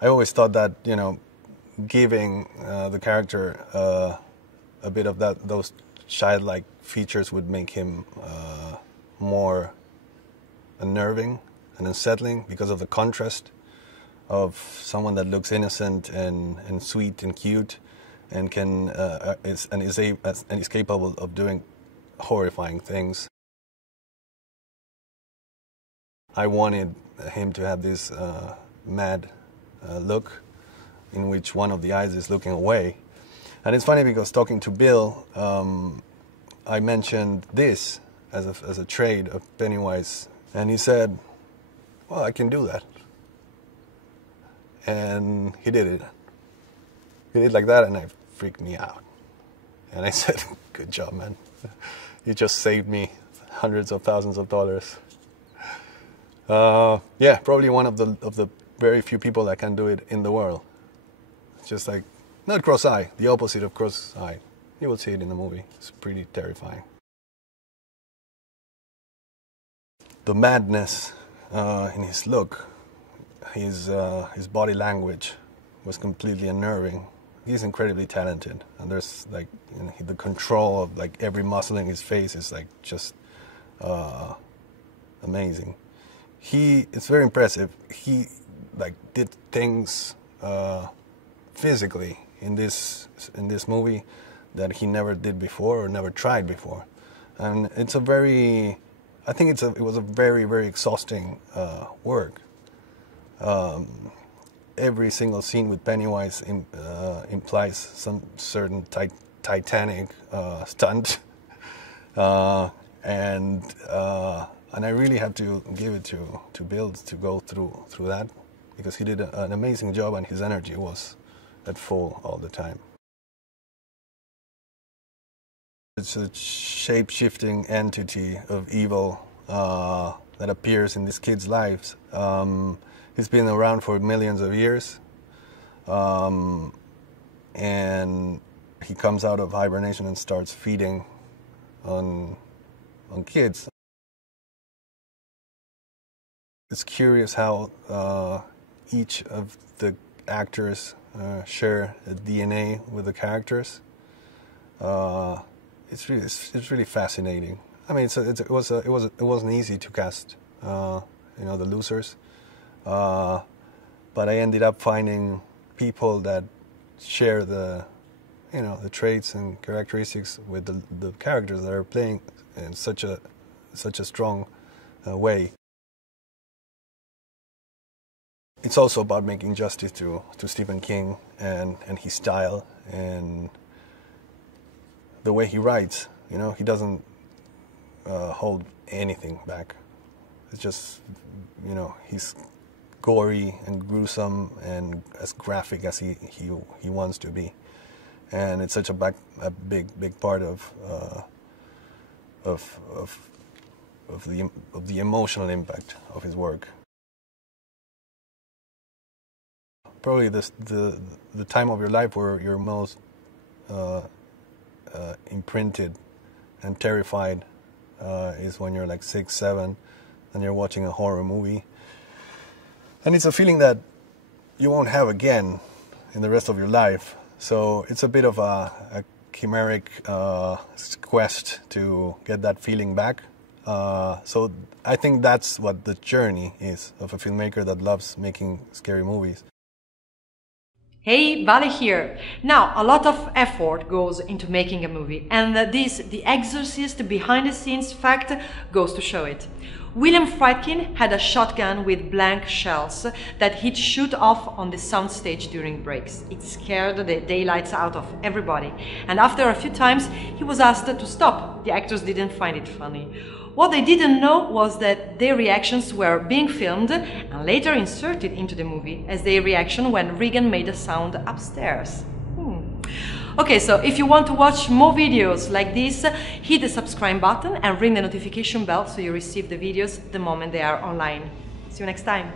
I always thought that, you know, giving the character a bit of those childlike features would make him more unnerving and unsettling because of the contrast of someone that looks innocent and sweet and cute and is capable of doing horrifying things. I wanted him to have this mad look in which one of the eyes is looking away. And it's funny because talking to Bill, I mentioned this as a trade of Pennywise, and he said, well, I can do that. And he did it. He did it like that, and it freaked me out. And I said, good job, man. You just saved me hundreds of thousands of dollars. Yeah, probably one of the very few people that can do it in the world. It's just like, not cross-eye, the opposite of cross-eye. You will see it in the movie. It's pretty terrifying. The madness in his look, his body language was completely unnerving. He's incredibly talented, and there's like, you know, the control of like every muscle in his face is like just amazing. It's very impressive. He like did things physically in this movie that he never did before or never tried before, and it's a very, I think it was a very, very exhausting work. Every single scene with Pennywise implies some certain titanic stunt, and I really have to give it to Bill to go through that, because he did an amazing job and his energy was at full all the time. It's a shape-shifting entity of evil that appears in these kids' lives. He's been around for millions of years, and he comes out of hibernation and starts feeding on kids. It's curious how each of the actors share a DNA with the characters. It's really fascinating. I mean, it wasn't easy to cast, you know, the losers. But I ended up finding people that share the traits and characteristics with the characters that are playing in such a strong way. It's also about making justice to Stephen King and his style and the way he writes. You know, he doesn't hold anything back. It's just, you know, he's gory and gruesome and as graphic as he wants to be, and it's such a big part of the emotional impact of his work. Probably the time of your life where you're most imprinted and terrified is when you're like 6, 7, and you're watching a horror movie. And it's a feeling that you won't have again in the rest of your life. So it's a bit of a chimeric quest to get that feeling back. So I think that's what the journey is of a filmmaker that loves making scary movies. Hey, Vale here. Now, a lot of effort goes into making a movie, and The Exorcist behind-the-scenes fact goes to show it. William Friedkin had a shotgun with blank shells that he'd shoot off on the soundstage during breaks. It scared the daylights out of everybody, and after a few times he was asked to stop. The actors didn't find it funny. What they didn't know was that their reactions were being filmed and later inserted into the movie as their reaction when Regan made a sound upstairs. Okay, so if you want to watch more videos like this, hit the subscribe button and ring the notification bell so you receive the videos the moment they are online. See you next time.